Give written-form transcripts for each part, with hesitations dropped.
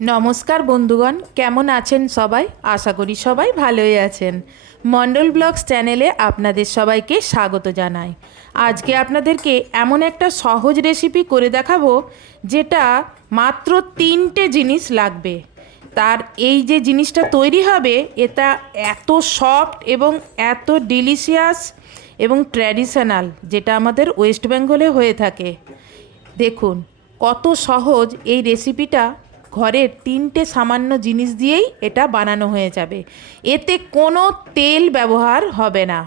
নমস্কার বন্ধুগণ, কেমন আছেন সবাই? আশা করি সবাই ভালোই আছেন। মণ্ডল ব্লগস চ্যানেলে আপনাদের সবাইকে স্বাগত জানাই। আজকে আপনাদেরকে এমন একটা সহজ রেসিপি করে দেখাবো যেটা মাত্র 3টে জিনিস লাগবে। তার এই যে জিনিসটা তৈরি হবে এটা এত সফট এবং এত ডিলিশিয়াস এবং ট্র্যাডিশনাল, যেটা আমাদের ওয়েস্ট বেঙ্গলে হয়ে থাকে। দেখুন কত সহজ এই রেসিপিটা। ঘরের 3টে সামান্য জিনিস দিয়েই এটা বানানো হয়ে যাবে। এতে কোনো তেল ব্যবহার হবে না,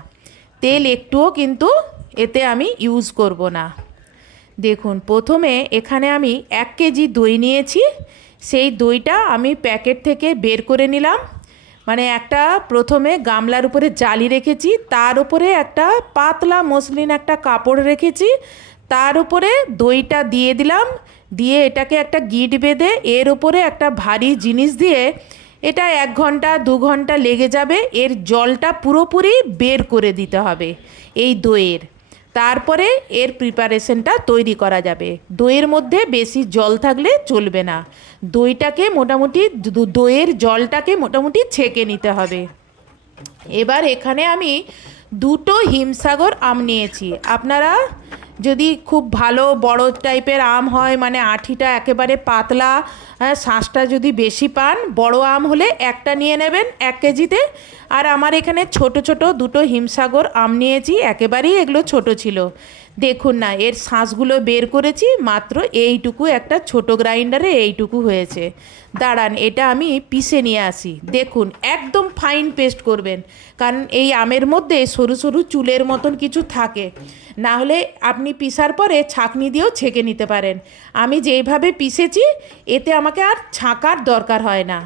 তেল একটুও কিন্তু এতে আমি ইউজ করব না। দেখুন প্রথমে এখানে আমি 1 কেজি দই নিয়েছি। সেই দইটা আমি প্যাকেট থেকে বের করে নিলাম। মানে একটা প্রথমে গামলার উপরে জালি রেখেছি, তার উপরে একটা পাতলা মসলিন একটা কাপড় রেখেছি, তার উপরে দইটা দিয়ে দিলাম। দিয়ে এটাকে একটা গিঁট বেঁধে এর উপরে একটা ভারী জিনিস দিয়ে এটা 1 ঘন্টা 2 ঘন্টা লেগে যাবে। এর জলটা পুরোপুরি বের করে দিতে হবে এই দইয়ের। তারপরে এর প্রিপারেশনটা তৈরি করা যাবে। দইয়ের মধ্যে বেশি জল থাকলে চলবে না। দইটাকে মোটামুটি দইয়ের জলটাকে মোটামুটি ছেঁকে নিতে হবে। এবার এখানে আমি 2টো হিমসাগর আম নিয়েছি। আপনারা যদি খুব ভালো বড় টাইপের আম হয়, মানে আঁঠিটা একেবারে পাতলা, শাঁসটা যদি বেশি পান, বড় আম হলে একটা নিয়ে নেবেন 1 কেজিতে। আর আমার এখানে ছোট ছোট 2টো হিমসাগর আম নিয়েছি, একেবারেই এগুলো ছোট ছিল। দেখুন না, এর শাঁসগুলো বের করেছি, মাত্র এইটুকু একটা ছোট গ্রাইন্ডারে এইটুকু হয়েছে। দাঁড়ান, এটা আমি পিষে নিয়ে আসি। দেখুন একদম ফাইন পেস্ট করবেন, কারণ এই আমের মধ্যে সরু সরু চুলের মতন কিছু থাকে। না হলে আপনি পিষার পরে ছাঁকনি দিয়েও ছেঁকে নিতে পারেন। আমি যেইভাবে পিষেছি এতে আমাকে আর ছাঁকার দরকার হয় না।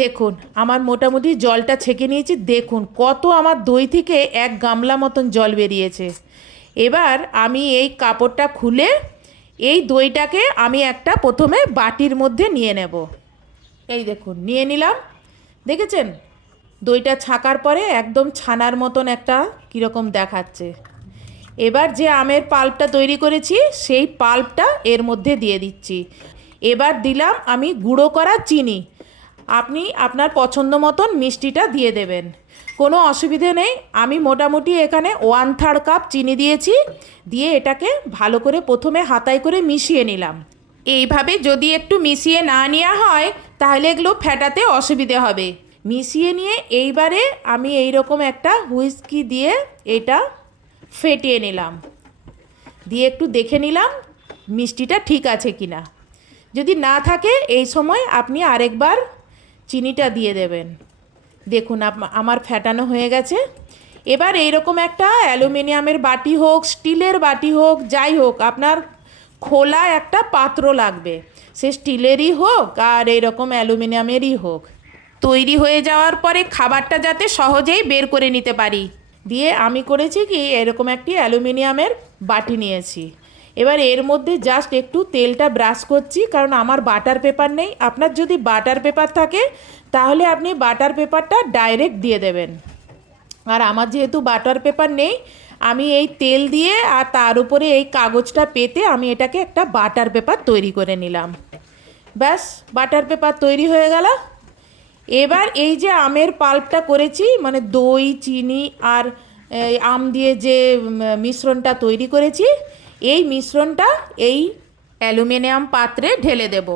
দেখুন আমার মোটামুটি জলটা ছেঁকে নিয়েছি। দেখুন কত আমার দই থেকে 1 গামলা মতন জল বেরিয়েছে। এবার আমি এই কাপড়টা খুলে এই দইটাকে আমি একটা প্রথমে বাটির মধ্যে নিয়ে নেব। এই দেখুন নিয়ে নিলাম। দেখেছেন দইটা ছাকার পরে একদম ছানার মতন একটা কীরকম দেখাচ্ছে। এবার যে আমের পাল্পটা তৈরি করেছি সেই পাল্পটা এর মধ্যে দিয়ে দিচ্ছি। এবার দিলাম আমি গুঁড়ো করা চিনি। আপনি আপনার পছন্দ মতন মিষ্টিটা দিয়ে দেবেন, কোনো অসুবিধে নেই। আমি মোটামুটি এখানে 1/3 কাপ চিনি দিয়েছি। দিয়ে এটাকে ভালো করে প্রথমে হাতায় করে মিশিয়ে নিলাম। এইভাবে যদি একটু মিশিয়ে না নেওয়া হয় তাহলে এগুলো ফেটাতে অসুবিধে হবে। মিশিয়ে নিয়ে এইবারে আমি এই রকম একটা হুইস্কি দিয়ে এটা ফেটিয়ে নিলাম। দিয়ে একটু দেখে নিলাম মিষ্টিটা ঠিক আছে কি না। যদি না থাকে এই সময় আপনি আরেকবার চিনিটা দিয়ে দেবেন। দেখুন আমার ফেটানো হয়ে গেছে। এবার এইরকম একটা অ্যালুমিনিয়ামের বাটি হোক, স্টিলের বাটি হোক, যাই হোক, আপনার খোলা একটা পাত্র লাগবে। সে স্টিলেরই হোক আর এইরকম অ্যালুমিনিয়ামেরই হোক। তৈরি হয়ে যাওয়ার পরে খাবারটা যাতে সহজেই বের করে নিতে পারি, দিয়ে আমি করেছি কি এরকম একটি অ্যালুমিনিয়ামের বাটি নিয়েছি। এবার এর মধ্যে জাস্ট একটু তেলটা ব্রাশ করছি, কারণ আমার বাটার পেপার নেই। আপনার যদি বাটার পেপার থাকে তাহলে আপনি বাটার পেপারটা ডাইরেক্ট দিয়ে দেবেন। আর আমার যেহেতু বাটার পেপার নেই, আমি এই তেল দিয়ে আর তার উপরে এই কাগজটা পেতে আমি এটাকে একটা বাটার পেপার তৈরি করে নিলাম। ব্যাস, বাটার পেপার তৈরি হয়ে গেল। এবার এই যে আমের পাল্পটা করেছি, মানে দই, চিনি আর আম দিয়ে যে মিশ্রণটা তৈরি করেছি, এই মিশ্রণটা এই অ্যালুমিনিয়াম পাত্রে ঢেলে দেব।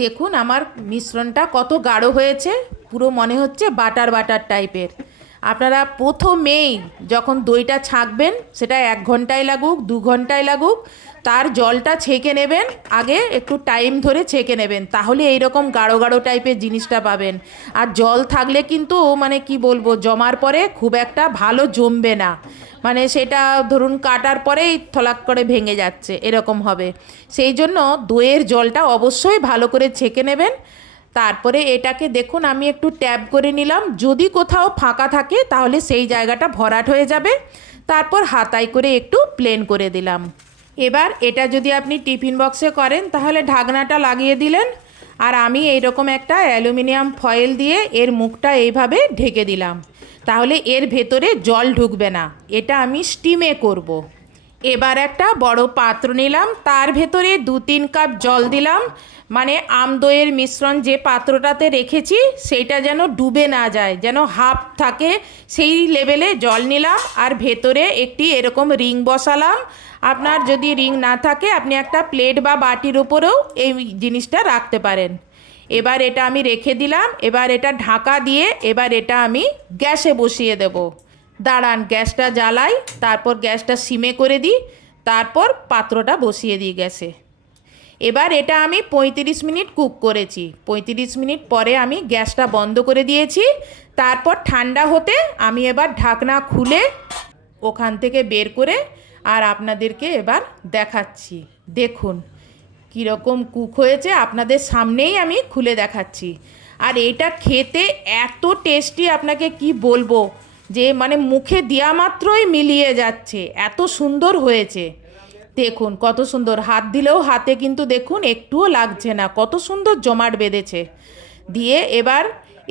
দেখুন আমার মিশ্রণটা কত গাঢ় হয়েছে, পুরো মনে হচ্ছে বাটার বাটার টাইপের। আপনারা প্রথমেই যখন দইটা ছাঁকবেন, সেটা 1 ঘন্টায় লাগুক 2 ঘন্টায় লাগুক, তার জলটা ছেঁকে নেবেন। আগে একটু টাইম ধরে ছেঁকে নেবেন, তাহলে এইরকম গাঢ় গাঢ় টাইপের জিনিসটা পাবেন। আর জল থাকলে কিন্তু মানে কি বলবো, জমার পরে খুব একটা ভালো জমবে না। মানে সেটা ধরুন কাটার পরেই থলাক করে ভেঙে যাচ্ছে, এরকম হবে। সেই জন্য দইয়ের জলটা অবশ্যই ভালো করে ছেঁকে নেবেন। তারপরে এটাকে দেখুন আমি একটু ট্যাপ করে নিলাম। যদি কোথাও ফাঁকা থাকে তাহলে সেই জায়গাটা ভরাট হয়ে যাবে। তারপর হাতায় করে একটু প্লেন করে দিলাম। এবার এটা যদি আপনি টিফিন বক্সে করেন তাহলে ঢাকনাটা লাগিয়ে দিলেন। আর আমি এইরকম একটা অ্যালুমিনিয়াম ফয়েল দিয়ে এর মুখটা এইভাবে ঢেকে দিলাম। তাহলে এর ভেতরে জল ঢুকবে না। এটা আমি স্টিমে করব। এবার একটা বড় পাত্র নিলাম, তার ভেতরে 2-3 কাপ জল দিলাম। মানে আম দইয়ের মিশ্রণ যে পাত্রটাতে রেখেছি সেইটা যেন ডুবে না যায়, যেন হাফ থাকে সেই লেভেলে জল নিলাম। আর ভেতরে একটি এরকম রিং বসালাম। আপনার যদি রিং না থাকে আপনি একটা প্লেট বা বাটির উপরেও এই জিনিসটা রাখতে পারেন। এবার এটা আমি রেখে দিলাম। এবার এটা ঢাকা দিয়ে এবার এটা আমি গ্যাসে বসিয়ে দেব। দাঁড়ান, গ্যাসটা জ্বালাই, তারপর গ্যাসটা সিমে করে দিই, তারপর পাত্রটা বসিয়ে দিই গ্যাসে। এবার এটা আমি 35 মিনিট কুক করেছি। 35 মিনিট পরে আমি গ্যাসটা বন্ধ করে দিয়েছি। তারপর ঠান্ডা হতে আমি এবার ঢাকনা খুলে ওখান থেকে বের করে আর আপনাদেরকে এবার দেখাচ্ছি। দেখুন কীরকম কুক হয়েছে, আপনাদের সামনেই আমি খুলে দেখাচ্ছি। আর এটা খেতে এত টেস্টি, আপনাকে কি বলবো, যে মানে মুখে দেওয়া মাত্রই মিলিয়ে যাচ্ছে, এত সুন্দর হয়েছে। দেখুন কত সুন্দর, হাত দিলেও হাতে কিন্তু দেখুন একটুও লাগছে না, কত সুন্দর জমাট বেঁধেছে। দিয়ে এবার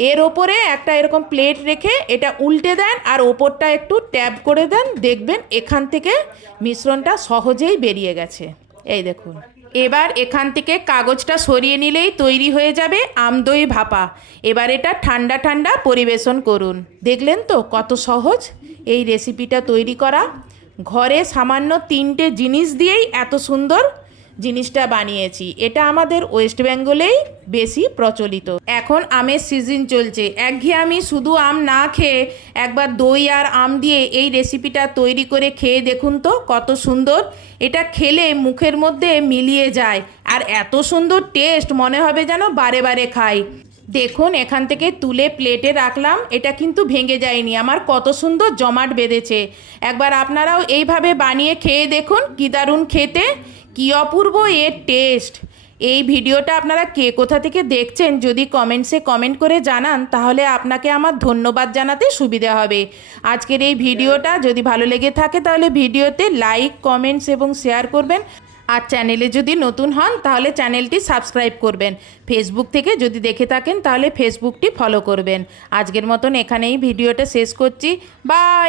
এর ওপরে একটা এরকম প্লেট রেখে এটা উল্টে দেন আর ওপরটা একটু ট্যাপ করে দেন, দেখবেন এখান থেকে মিশ্রণটা সহজেই বেরিয়ে গেছে। এই দেখুন, এবার এখান থেকে কাগজটা সরিয়ে নিলেই তৈরি হয়ে যাবে আমদই ভাপা। এবার এটা ঠান্ডা ঠান্ডা পরিবেশন করুন। দেখলেন তো কত সহজ এই রেসিপিটা তৈরি করা। ঘরে সামান্য 3টে জিনিস দিয়েই এত সুন্দর জিনিসটা বানিয়েছি। এটা আমাদের ওয়েস্ট বেঙ্গলেই বেশি প্রচলিত। এখন আমের সিজন চলছে, একঘেয়েমি শুধু আম না খেয়ে একবার দই আর আম দিয়ে এই রেসিপিটা তৈরি করে খেয়ে দেখুন তো কত সুন্দর। এটা খেলে মুখের মধ্যে মিলিয়ে যায় আর এত সুন্দর টেস্ট, মনে হবে যেন বারে বারে খাই। দেখুন এখান থেকে তুলে প্লেটে রাখলাম, এটা কিন্তু ভেঙে যায়নি, আমার কত সুন্দর জমাট বেঁধেছে। একবার আপনারাও এইভাবে বানিয়ে খেয়ে দেখুন, কী দারুণ খেতে, কী অপূর্ব এর টেস্ট। এই ভিডিওটা আপনারা কে কোথা থেকে দেখছেন যদি কমেন্টসে কমেন্ট করে জানান, তাহলে আপনাকে আমার ধন্যবাদ জানাতে সুবিধা হবে। আজকের এই ভিডিওটা যদি ভালো লেগে থাকে তাহলে ভিডিওতে লাইক, কমেন্টস এবং শেয়ার করবেন। আর চ্যানেলে যদি নতুন হন তাহলে চ্যানেলটি সাবস্ক্রাইব করবেন। ফেসবুক থেকে যদি দেখে থাকেন তাহলে ফেসবুকটি ফলো করবেন। আজকের মতন এখানেই ভিডিওটা শেষ করছি। বাই।